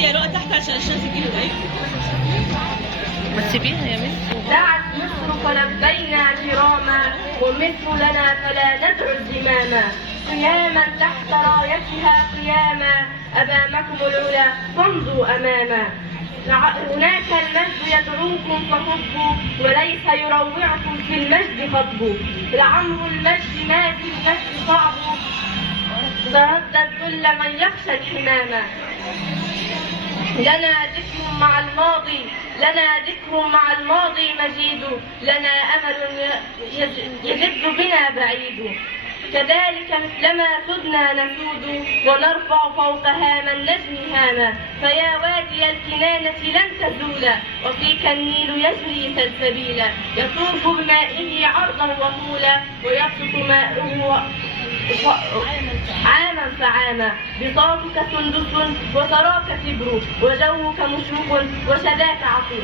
انزلي يا رؤى تحت عشان الشمس تجيب العين. ما تسيبيها يا مس. دعت مصر فلبينا كراما، ومصر لنا فلا ندعو الزماما. قياما تحت رايتها قياما، أمامكم العلا فامضوا أماما. هناك المجد يدعوكم فحبوا، وليس يروعكم في المجد خطبوا. لعمر المجد ما في المجد صعب، تردد كل من يخشى الحمامة. لنا ذكر مع الماضي مجيد، لنا أمل يجد بنا بعيد. كذلك مثلما سدنا نسود، ونرفع فوقها من نجم هاما. فيا وادي الكنانة لن تزولا، وفيك النيل يجري سلسبيلا. يطوف بمائه عرضا وطولا، ويبسط ماؤه عاما فعاما. بساطك سندس وتراك كبر، وجوك مشرق وشذاك عطر.